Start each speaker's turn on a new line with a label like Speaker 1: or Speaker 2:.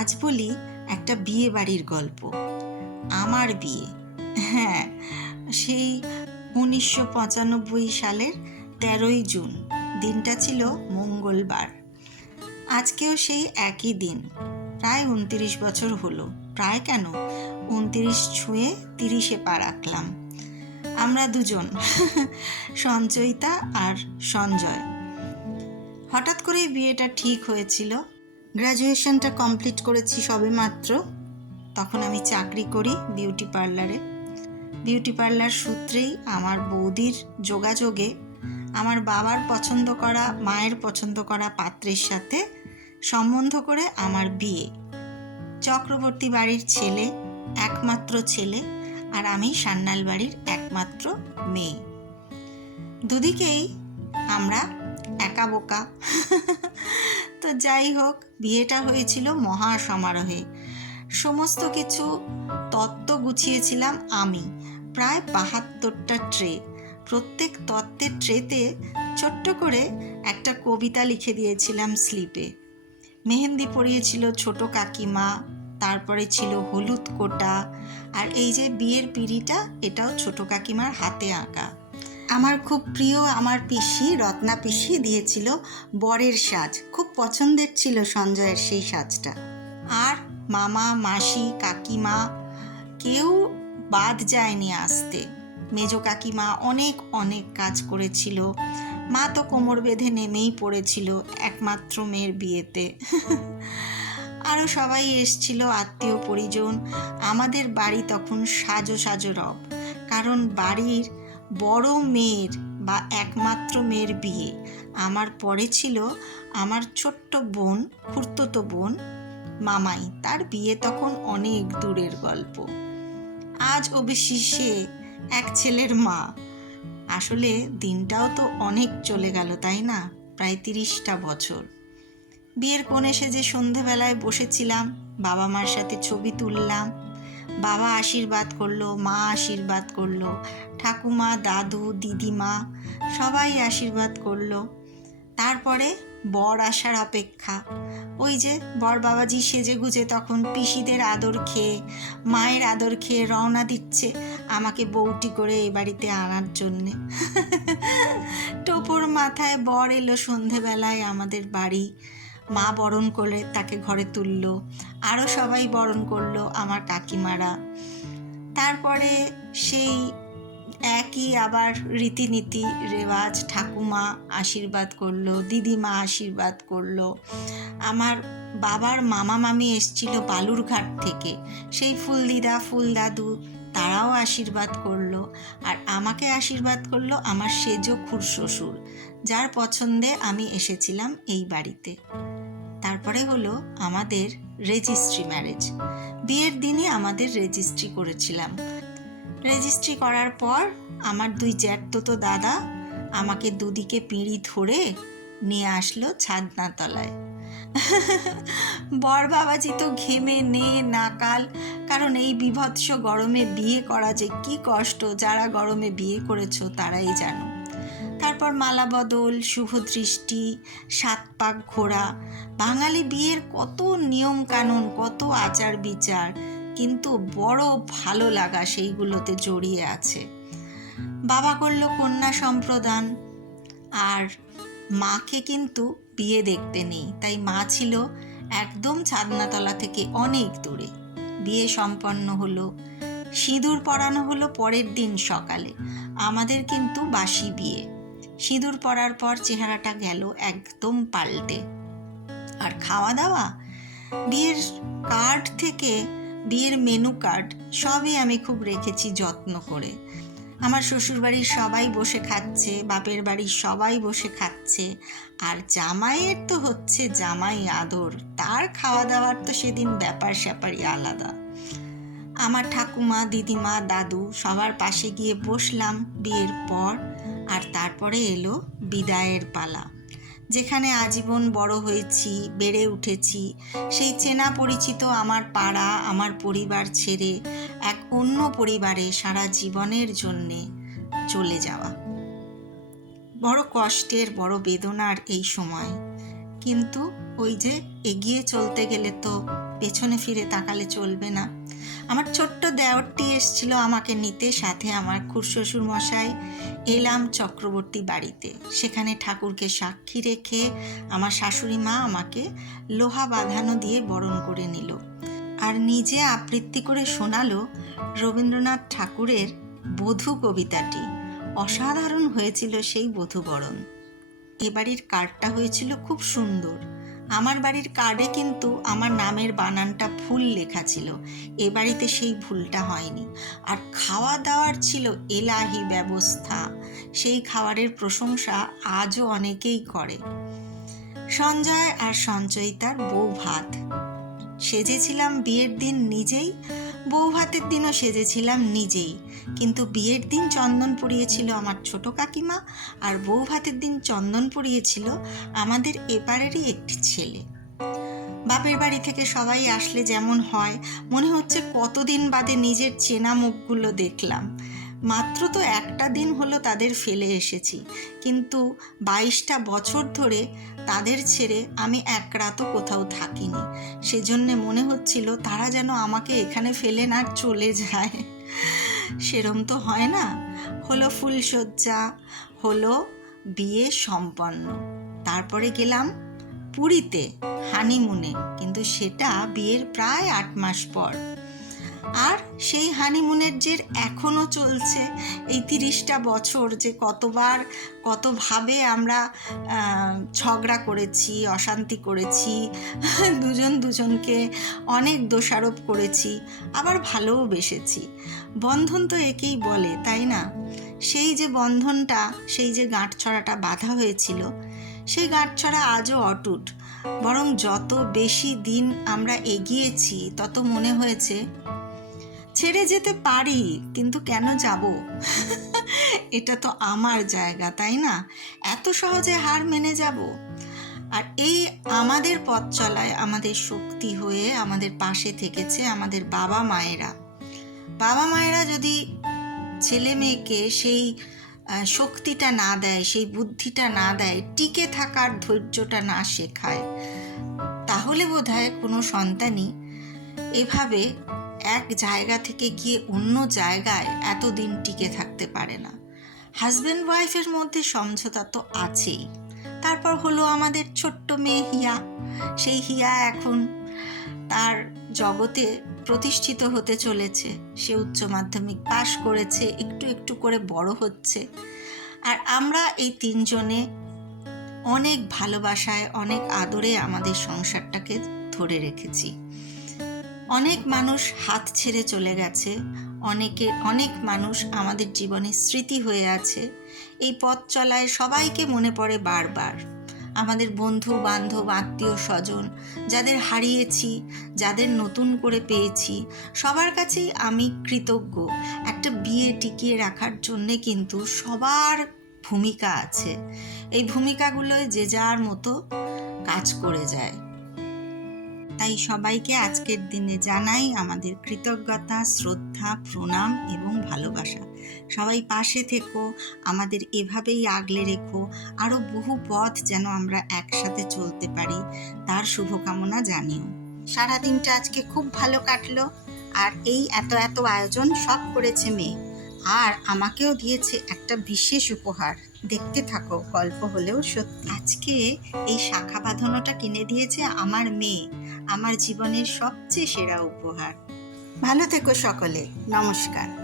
Speaker 1: আজ বলি একটা বিয়ে বাড়ির গল্প। আমার বিয়ে। হ্যাঁ সেই উনিশশো পঁচানব্বই সালের তেরোই জুন। দিনটা ছিল মঙ্গলবার। আজকেও সেই একই দিন। প্রায় উনতিরিশ বছর হলো। প্রায় কেন? উনতিরিশ ছুঁয়ে তিরিশে পা রাখলাম। আমরা দুজন, সঞ্চয়িতা আর সঞ্জয়। হঠাৎ করেই বিয়েটা ঠিক হয়েছিল গ্র্যাজুয়েশনটা কমপ্লিট করেছি সবে মাত্র তখন আমি চাকরি করি বিউটি পার্লারে বিউটি পার্লার সূত্রেই আমার বৌদির যোগাযোগে আমার বাবার পছন্দ করা, মায়ের পছন্দ করা পাত্রের সাথে সম্বন্ধ করে আমার বিয়ে। চক্রবর্তী বাড়ির ছেলে, একমাত্র ছেলে আর আমি সান্নাল বাড়ির একমাত্র মেয়ে। দুদিকেই আমরা একা বোকা। তো যাই হোক, বিয়েটা হয়েছিল মহা সমারোহে সমস্ত কিছু তত্ত্ব গুছিয়েছিলাম আমি, প্রায় বাহাত্তরটা ট্রে। প্রত্যেক তত্ত্বের ট্রেতে ছোট্ট করে একটা কবিতা লিখে দিয়েছিলাম স্লিপে। মেহেন্দি পরিয়েছিল ছোট কাকিমা, তারপরে ছিল হলুদ কোটা, আর এই যে বিয়ের পিড়িটা, এটাও ছোট কাকিমার হাতে আঁকা। আমার খুব প্রিয় আমার পিসি, রত্না পিসি দিয়েছিল বরের সাজ। খুব পছন্দের ছিল সঞ্জয়ের সেই সাজটা। আর মামা, মাসি, কাকিমা কেউ বাদ যায়নি আসতে। মেজো কাকিমা অনেক অনেক কাজ করেছিল। মা তো কোমর বেঁধে নেমেই পড়েছিল একমাত্র মেয়ের বিয়েতে। আরও সবাই এসছিল, আত্মীয়, পরিজন। আমাদের বাড়ি তখন সাজো সাজো রব। কারণ বাড়ির বড় মেয়ের বা একমাত্র মেয়ের বিয়ে। আমার পরে ছিল আমার ছোট্ট বোন খুড়তো বোন, মামাই। তার বিয়ে তখন অনেক দূরের গল্প। আজ অবশ্যই সে এক ছেলের মা। আসলে দিনটাও তো অনেক চলে গেল, তাই না? প্রায় তিরিশটা বছর। বিয়ের কোণে সেজে সন্ধেবেলায় বসেছিলাম, বাবা মার সাথে ছবি তুললাম বাবা আশীর্বাদ করল, মা আশীর্বাদ করল, ঠাকুমা, দাদু, দিদিমা সবাই আশীর্বাদ করল। তারপরে বর আসার অপেক্ষা। ওই যে বর বাবাজি সেজে গুজে তখন পিসিদের আদর খেয়ে, মায়ের আদর খেয়ে রওনা দিচ্ছে আমাকে বউটি করে এই বাড়িতে আনার জন্যে। টোপর মাথায় বর এলো সন্ধেবেলায় আমাদের বাড়ি। মা বরণ করে তাকে ঘরে তুললো আরও সবাই বরণ করল আমার কাকিমারা। তারপরে সেই একই আবার রীতিনীতি, রেওয়াজ ঠাকুমা আশীর্বাদ করল, দিদিমা আশীর্বাদ করল। আমার বাবার মামা মামি এসছিল বালুরঘাট থেকে। সেই ফুলদিদা ফুল দাদু তারাও আশীর্বাদ করল। আর আমাকে আশীর্বাদ করল আমার সেজো খুড়শ্বশুর যার পছন্দে আমি এসেছিলাম এই বাড়িতে। তারপরে হলো আমাদের রেজিস্ট্রি ম্যারেজ বিয়ের দিনে আমাদের রেজিস্ট্রি করেছিলাম। রেজিস্ট্রি করার পর আমার দুই জ্যাঠতো দাদা আমাকে দুদিকে পিঁড়ি ধরে নিয়ে আসলো ছাদনা তলায় বর বাবাজি তো ঘেমে নে নাকাল, কারণ এই বিভৎস গরমে বিয়ে করা যে কি কষ্ট, যারা গরমে বিয়ে করেছ তারাই জানো। তারপর মালা বদল, শুভ দৃষ্টি, সাত পাক ঘোরা। বাঙালি বিয়ের কত নিয়ম কানুন কত আচার বিচার, কিন্তু বড় ভালো লাগা সেইগুলোতে জড়িয়ে আছে। বাবা করল কন্যা সম্প্রদান, আর মাকে কিন্তু বিয়ে দেখতে নেই, তাই মা ছিল একদম ছাদনাতলা থেকে অনেক দূরে। বিয়ে সম্পন্ন হলো, সিঁদুর পরানো হলো পরের দিন সকালে। আমাদের কিন্তু বাসি বিয়ে। সিঁদুর পরার পর চেহারাটা গেল একদম পাল্টে। আর খাওয়া দাওয়া বিয়ের কার্ড থেকে বিয়ের মেনু কার্ড সবই আমি খুব রেখেছি যত্ন করে। আমার শ্বশুরবাড়ির সবাই বসে খাচ্ছে, বাপের বাড়ির সবাই বসে খাচ্ছে। আর জামাইয়ের তো হচ্ছে জামাই আদর, তার খাওয়া দাওয়ার তো সেদিন ব্যাপার স্যাপারই আলাদা। আমার ঠাকুমা, দিদিমা, দাদু সবার পাশে গিয়ে বসলাম বিয়ের পর আর তারপরে এলো বিদায়ের পালা। যেখানে আজীবন বড় হয়েছি, বেড়ে উঠেছি, সেই চেনা পরিচিত আমার পাড়া, আমার পরিবার ছেড়ে এক অন্য পরিবারে সারা জীবনের জন্যে চলে যাওয়া। বড় কষ্টের, বড় বেদনার এই সময়। কিন্তু ওই যে এগিয়ে চলতে গেলে তো পেছনে ফিরে তাকালে চলবে না। আমার ছোট্ট দেওরটি এসছিল আমাকে নিতে, সাথে আমার খুড়শ্বশুর মশাই এলাম চক্রবর্তী বাড়িতে। সেখানে ঠাকুরকে সাক্ষী রেখে আমার শাশুড়ি মা আমাকে লোহা বাঁধানো দিয়ে বরণ করে নিল। আর নিজে আবৃত্তি করে শোনালো রবীন্দ্রনাথ ঠাকুরের বধূ কবিতাটি। অসাধারণ হয়েছিল সেই বধূবরণ। এ বাড়ির কার্ডটা হয়েছিল খুব সুন্দর। আমার বাড়ির কার্ডে কিন্তু আমার নামের বানানটা ফুল লেখা ছিল। এ বাড়িতে সেই ভুলটা হয়নি। আর খাওয়া দাওয়ার ছিল এলাহি ব্যবস্থা। সেই খাবারের প্রশংসা আজও অনেকেই করে। সঞ্জয় আর সঞ্চয়িতার বউ ভাত। সেজেছিলাম বিয়ের দিন নিজেই। বউ ভাতের দিনও সেজেছিলাম নিজেই। কিন্তু বিয়ের দিন চন্দন পড়িয়েছিল আমার ছোট কাকিমা আর বউ ভাতের দিন চন্দন পড়িয়েছিল আমাদের এপারেরই একটি ছেলে। বাপের বাড়ি থেকে সবাই আসলে যেমন হয়, মনে হচ্ছে কতদিন বাদে নিজের চেনা মুখগুলো দেখলাম। মাত্র তো একটা দিন হলো তাদের ফেলে এসেছি। কিন্তু বাইশটা বছর ধরে তাদের ছেড়ে আমি এক রাতও কোথাও থাকিনি। সেজন্যে মনে হচ্ছিল তারা যেন আমাকে এখানে ফেলে না চলে যায়। সেরম তো হয় না। হলো ফুলশয্যা, হলো বিয়ে সম্পন্ন। তারপরে গেলাম পুরীতে, হানিমুনে। কিন্তু সেটা বিয়ের প্রায় আট মাস পর। আর সেই হানিমুনের জের এখনও চলছে এই তিরিশটা বছর যে কতবার, কতভাবে আমরা ঝগড়া করেছি, অশান্তি করেছি, দুজন দুজনকে অনেক দোষারোপ করেছি, আবার ভালোও বেসেছি। বন্ধন তো একেই বলে, তাই না? সেই যে বন্ধনটা, সেই যে গাঁটছড়াটা বাঁধা হয়েছিল, সেই গাঁটছড়া আজও অটুট। বরং যত বেশি দিন আমরা এগিয়েছি, তত মনে হয়েছে ছেড়ে যেতে পারি, কিন্তু কেন যাব? এটা তো আমার জায়গা, তাই না? এত সহজে হার মেনে যাব। আর এই আমাদের পথ চলায় আমাদের শক্তি হয়ে আমাদের পাশে থেকেছে আমাদের বাবা মায়েরা। বাবা মায়েরা যদি ছেলে মেয়েকে সেই শক্তিটা না দেয়, সেই বুদ্ধিটা না দেয়, টিকে থাকার ধৈর্যটা না শেখায়, তাহলে বোধহয় কোনো সন্তানই এভাবে এক জায়গা থেকে গিয়ে অন্য জায়গায় এতদিন টিকে থাকতে পারে না। হাজব্যান্ড ওয়াইফের মধ্যে সমঝোতা তো আছেই। তারপর হলো আমাদের ছোট্ট মেয়ে হিয়া। সেই হিয়া এখন তার জগতে প্রতিষ্ঠিত হতে চলেছে। সে উচ্চ মাধ্যমিক পাশ করেছে, একটু একটু করে বড় হচ্ছে। আর আমরা এই তিনজনে অনেক ভালোবাসায়, অনেক আদরে আমাদের সংসারটাকে ধরে রেখেছি। অনেক মানুষ হাত ছেড়ে চলে গেছে, অনেকে, অনেক মানুষ আমাদের জীবনে স্মৃতি হয়ে আছে। এই পথ চলায় সবাইকে মনে পড়ে বারবার। আমাদের বন্ধু, বান্ধব, আত্মীয়, স্বজন, যাদের হারিয়েছি, যাদের নতুন করে পেয়েছি, সবার কাছেই আমি কৃতজ্ঞ। একটা বিয়ে টিকিয়ে রাখার জন্যে কিন্তু সবার ভূমিকা আছে। এই ভূমিকাগুলোয় যে যার মতো কাজ করে যায়। তাই সবাইকে আজকের দিনে জানাই আমাদের কৃতজ্ঞতা, শ্রদ্ধা, প্রণাম এবং ভালোবাসা। সবাই পাশে থেকো, আমাদের এভাবেই আগলে রেখো আরও বহু পথ যেন আমরা একসাথে চলতে পারি, তার শুভকামনা জানিও। সারাদিনটা আজকে খুব ভালো কাটলো, আর এই এত এত আয়োজন সব করেছে মেয়ে, আর আমাকেও দিয়েছে একটা বিশেষ উপহার। দেখতে থাকো, গল্প হলেও সত্যি। আজকে এই শাখা বাঁধানোটা কিনে দিয়েছে আমার মেয়ে। আমার জীবনের সবচেয়ে সেরা উপহার। ভালো থেকো সকলে। নমস্কার।